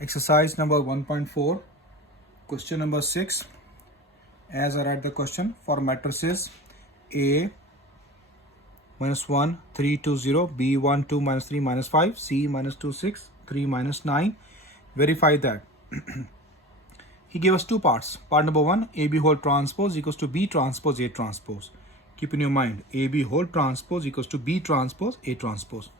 Exercise number 1.4, question number 6. As I write the question, for matrices A minus 1, 3, 2, 0, B 1, 2, minus 3, minus 5, C minus 2, 6, 3, minus 9, verify that. He gave us two parts. Part number 1, AB whole transpose equals to B transpose A transpose. Keep in your mind, AB whole transpose equals to B transpose A transpose.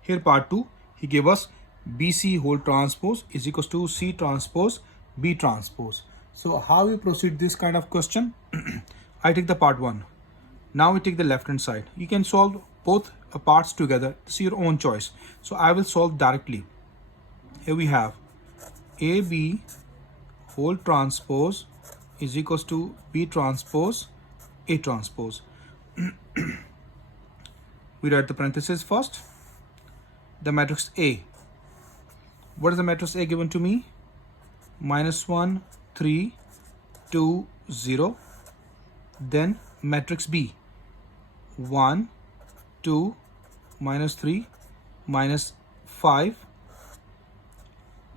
Here part 2, he gave us BC whole transpose is equals to C transpose B transpose. So how we proceed this kind of question? I take the part 1. Now we take the left hand side. You can solve both parts together. It's your own choice. So I will solve directly. Here we have AB whole transpose is equals to B transpose A transpose. We write the parentheses first. The matrix A. What is the matrix A given to me? Minus 1, 3, 2, 0. Then matrix B. 1, 2, minus 3, minus 5.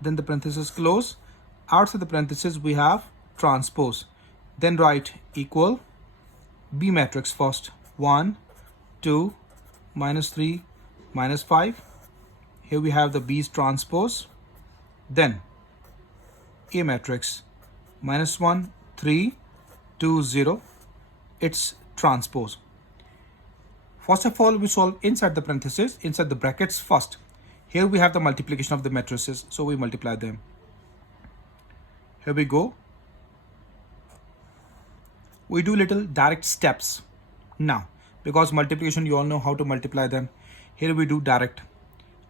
Then the parentheses close. Outside the parentheses we have transpose. Then write equal B matrix first. 1, 2, minus 3, minus 5. Here we have the B's transpose. Then A matrix minus 1, 3, 2, 0. It's transpose. First of all, we solve inside the parentheses, inside the brackets first. Here we have the multiplication of the matrices, so we multiply them. Here we go. We do little direct steps now, because multiplication you all know how to multiply them. Here we do direct.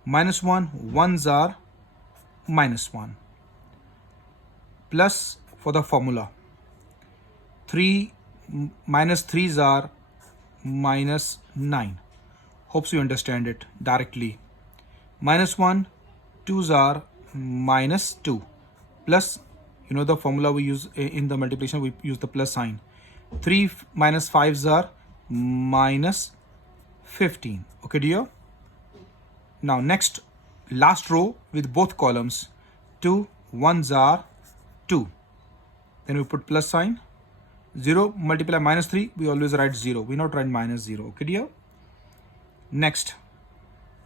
Minus 1, 1s are minus 1. Plus for the formula. 3 minus 3s are minus 9. Hopes you understand it directly. Minus 1, 2s are minus 2. Plus, you know the formula we use in the multiplication, we use the plus sign. 3 minus 5s are minus 15. Okay, dear? Now next, last row with both columns. 2, 1s are 2. Then we put plus sign. 0 multiply minus 3, we always write 0. We not write minus 0. Okay, dear? Next,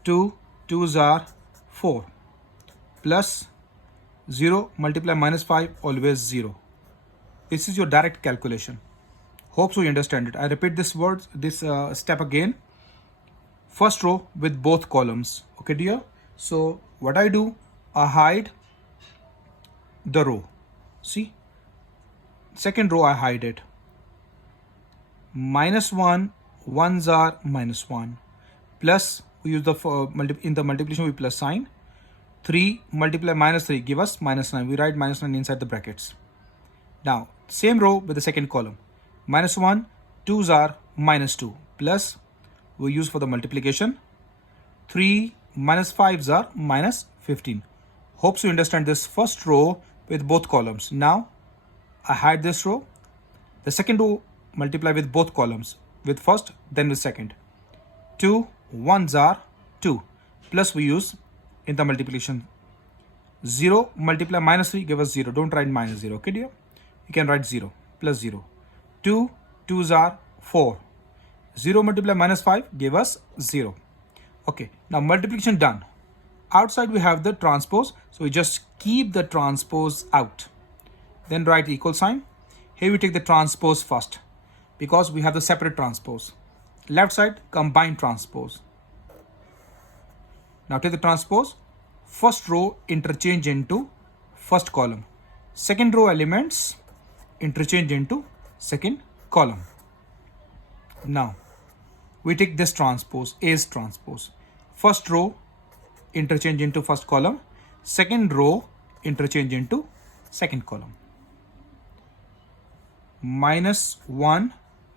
2, 2s are 4. Plus 0 multiply minus 5, always 0. This is your direct calculation. Hope so you understand it. I repeat this step again. First row with both columns. Okay, dear? So what I do, I hide the row. See? Second row I hide it. Minus 1, 1s are minus 1. Plus, we use in the multiplication we plus sign. 3 multiply minus 3 give us minus 9. We write minus 9 inside the brackets. Now, same row with the second column. Minus 1, 2s are minus 2. Plus, we use for the multiplication. 3 minus 5s are minus 15. Hope you understand this first row with both columns. Now, I hide this row. The second row multiply with both columns. With first, then with second. 2, 1s are 2. Plus we use in the multiplication. 0 multiply minus 3 give us 0. Don't write minus 0. Okay, dear? You can write 0 plus 0. 2, 2s are 4. 0 multiply minus 5 give us 0. Okay, now multiplication done. Outside we have the transpose, so we just keep the transpose out. Then write equal sign. Here we take the transpose first, because we have the separate transpose. Left side, combined transpose. Now take the transpose. First row interchange into first column. Second row elements interchange into second column. Now, we take this transpose, A's transpose. First row interchange into first column. Second row interchange into second column. Minus 1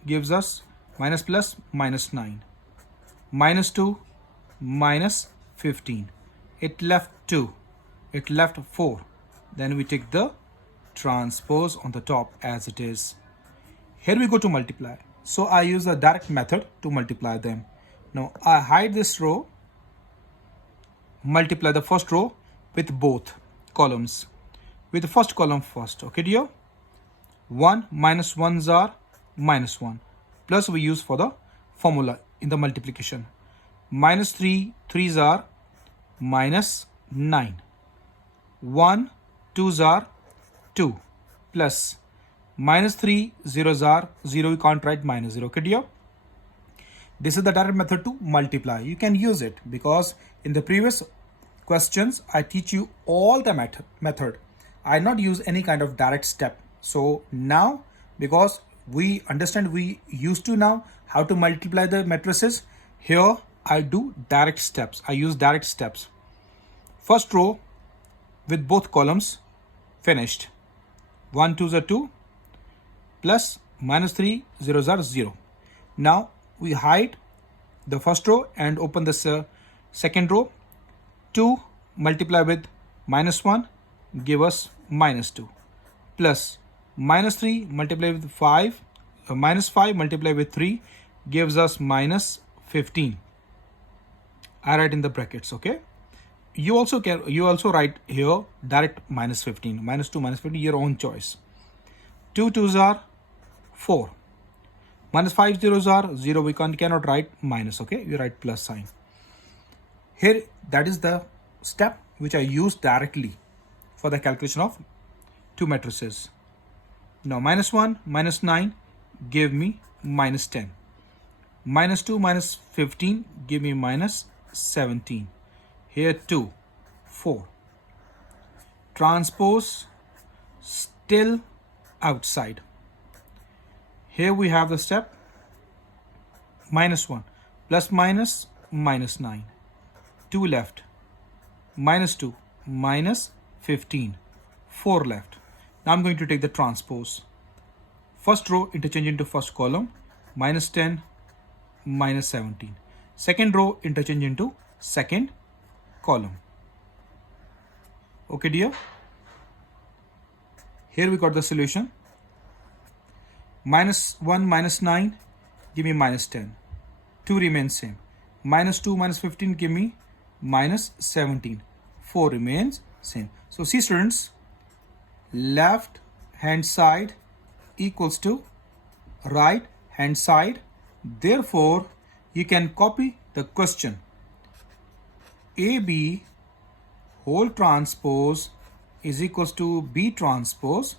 gives us minus plus minus 9. Minus 2 minus 15. It left 2. It left 4. Then we take the transpose on the top as it is. Here we go to multiply. So I use a direct method to multiply them. Now I hide this row, multiply the first row with both. columns. With the first column first, okay dear? 1 minus 1s are minus 1. Plus we use for the formula in the multiplication. Minus 3, 3s are minus 9. 1, 2s are 2. Plus minus 3, 0s are 0. We can't write minus 0, okay dear? This is the direct method to multiply. You can use it because in the previous questions I teach you all the method. I not use any kind of direct step. So now, because we understand, we used to now how to multiply the matrices, here I do direct steps. I use direct steps. First row with both columns finished. 1 2s are 2 plus minus 3 0s are 0. Now we hide the first row and open this second row. 2 multiply with minus 1 give us minus 2 plus minus 3 multiply with 5 minus 5 multiply with 3 gives us minus 15. I write in the brackets, okay? You also write here direct minus 15, minus 2 minus 15, your own choice. 2 2s are 4. Minus 5 zeros are 0. We cannot write minus, okay? You write plus sign. Here, that is the step which I use directly for the calculation of two matrices. Now minus 1 minus 9 give me minus 10. Minus 2 minus 15 give me minus 17. Here 2, 4. Transpose still outside. Here we have the step minus 1 plus minus minus 9. 2 left. Minus 2 minus 15. 4 left. Now I'm going to take the transpose. First row interchange into first column. Minus 10 minus 17. Second row interchange into second column. Okay dear? Here we got the solution. Minus 1 minus 9 give me minus 10. 2 remains same. Minus 2 minus 15 give me minus 17. 4 remains same. So see students, left hand side equals to right hand side. Therefore, you can copy the question. AB whole transpose is equals to B transpose,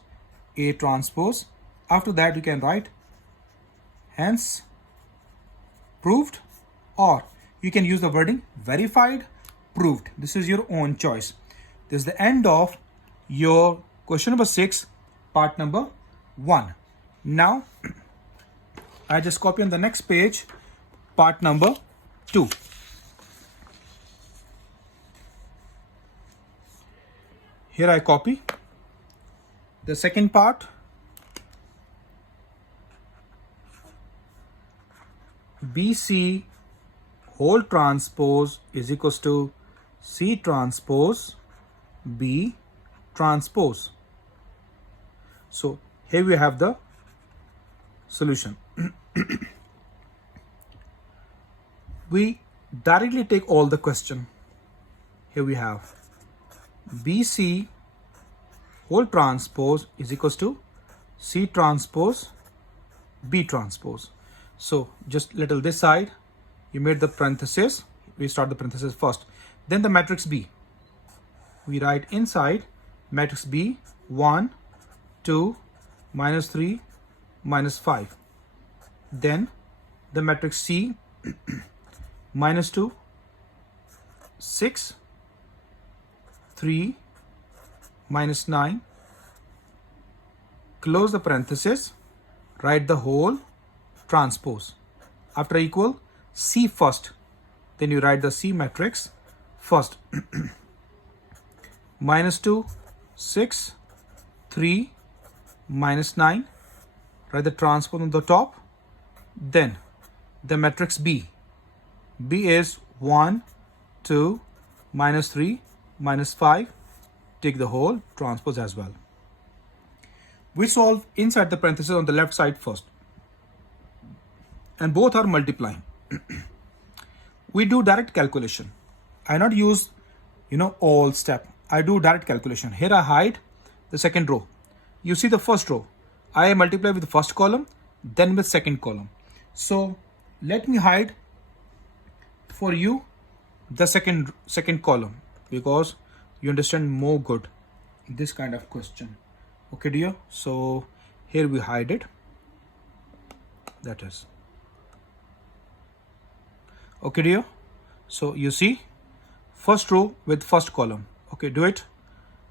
A transpose. After that, you can write hence proved, or you can use the wording verified, proved. This is your own choice. This is the end of your question number 6, part number 1. Now, I just copy on the next page, part number 2. Here I copy the second part. BC whole transpose is equals to C transpose B transpose. So here we have the solution. We directly take all the question. Here we have BC whole transpose is equals to C transpose B transpose. So just little this side, you made the parenthesis. We start the parenthesis first. Then the matrix B. We write inside matrix B 1, 2, minus 3, minus 5. Then the matrix C minus 2, 6, 3, minus 9. Close the parenthesis. Write the whole transpose. After equal, C first. Then you write the C matrix first. Minus 2, 6, 3, minus 9. Write the transpose on the top. Then the matrix B. B is 1, 2, minus 3, minus 5. Take the whole transpose as well. We solve inside the parenthesis on the left side first. And both are multiplying. We do direct calculation. I not use all step. I do direct calculation. Here I hide the second row. You see the first row. I multiply with the first column, then with second column. So let me hide for you the second column, because you understand more good this kind of question. Okay dear, so here we hide it. That is okay dear. So you see first row with first column. Okay, do it.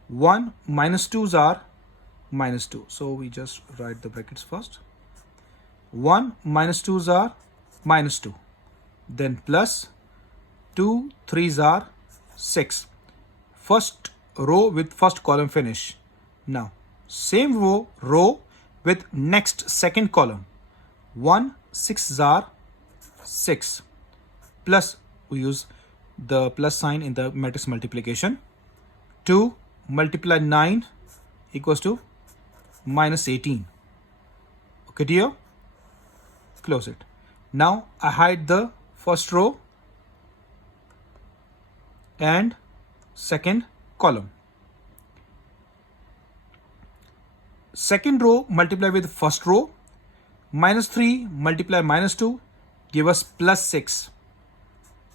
1 minus 2s are minus 2, so we just write the brackets first. 1 minus 2s are minus 2, then plus 2 3s are 6. First row with first column finish. Now same row with next second column. 1 6s are 6, plus we use the plus sign in the matrix multiplication. 2 multiply 9 equals to minus 18. Okay dear, close it. Now I hide the first row and second column. Second row multiply with first row. Minus 3 multiply minus 2 give us plus 6,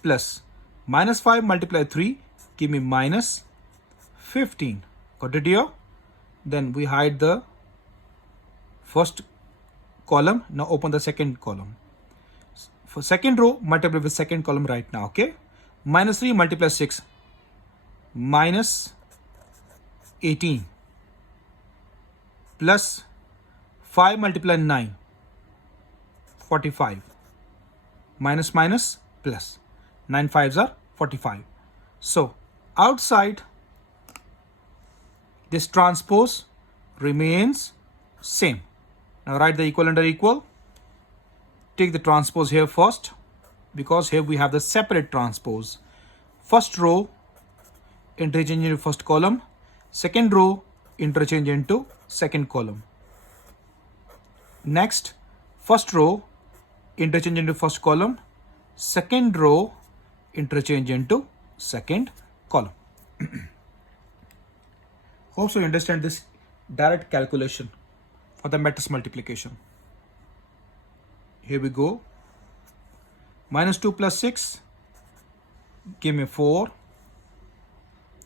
plus minus 5 multiply 3 give me minus 15. Got it here? Then we hide the first column. Now open the second column. For second row, multiply with second column right now. Okay, minus 3 multiply 6, minus 18, plus 5 multiply 9, 45, minus minus plus 9 5s are 45. So outside this transpose remains same. Now write the equal under equal. Take the transpose here first, because here we have the separate transpose. First row interchange into first column, second row interchange into second column. Next, first row interchange into first column, second row interchange into second column. Hope so you understand this direct calculation for the matrix multiplication. Here we go. Minus 2 plus 6 give me 4.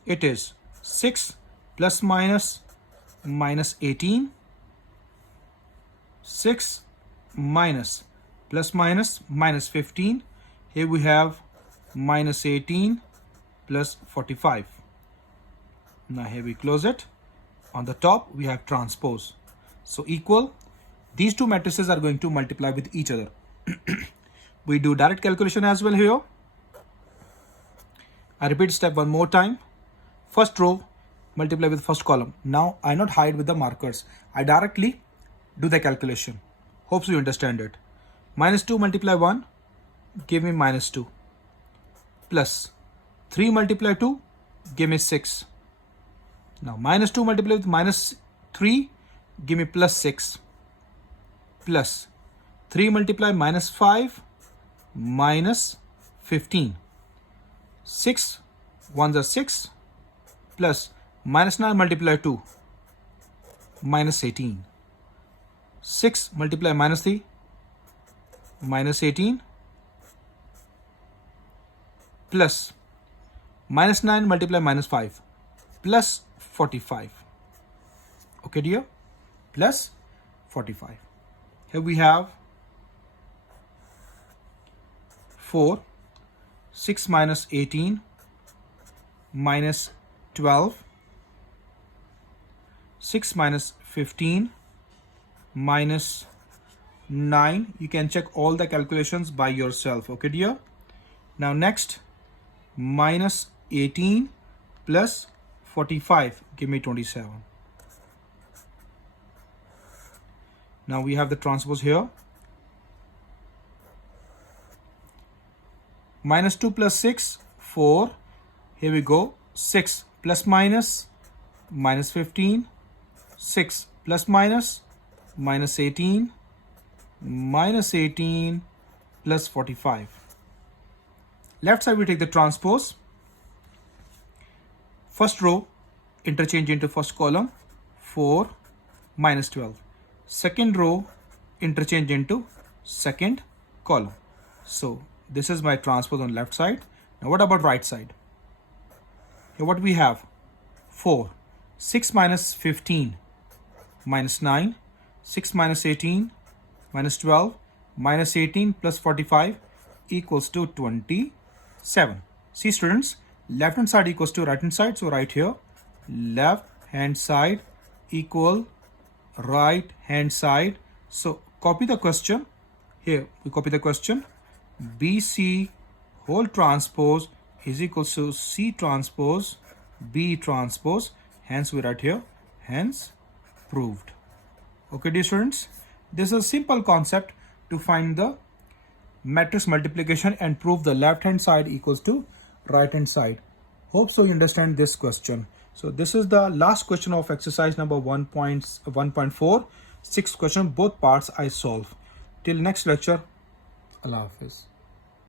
It is 6 plus minus minus 18. 6 minus plus minus minus 15. Here we have minus 18 plus 45. Now here we close it. On the top we have transpose. So equal. These two matrices are going to multiply with each other. We do direct calculation as well here. I repeat step one more time. First row multiply with first column. Now I not hide with the markers. I directly do the calculation. Hope you understand it. Minus 2 multiply 1 give me minus 2, plus 3 multiply 2 give me 6. Now minus 2 multiply with minus 3 give me plus 6, plus 3 multiply minus 5 minus 15. 6 1s are 6, plus minus 9 multiply 2 minus 18. 6 multiply minus 3 minus 18, plus minus 9 multiply minus 5 plus 45. Okay dear, plus 45. Here we have 4, 6 minus 18 minus 12, 6 minus 15 minus 9. You can check all the calculations by yourself. Okay dear. Now next, minus 18 plus 45 give me 27. Now we have the transpose here. Minus 2 plus 6 4. Here we go. 6 plus minus minus 15, 6 plus minus minus 18, minus 18 plus 45. Left side we take the transpose. First row, interchange into first column, 4 minus 12. Second row, interchange into second column. So this is my transpose on left side. Now what about right side? Here what we have? 4. 6 minus 15 minus 9. 6 minus 18 minus 12 minus 18 plus 45 equals to 27. See students, left hand side equals to right hand side. So right here, left hand side equal right hand side. So copy the question. Here we copy the question. BC whole transpose is equals to C transpose B transpose. Hence we write here, hence proved. Okay dear students, this is a simple concept to find the matrix multiplication and prove the left hand side equals to right hand side. Hope so you understand this question. So this is the last question of exercise number 1.4. Sixth question, both parts I solve. Till next lecture, Allah Hafiz.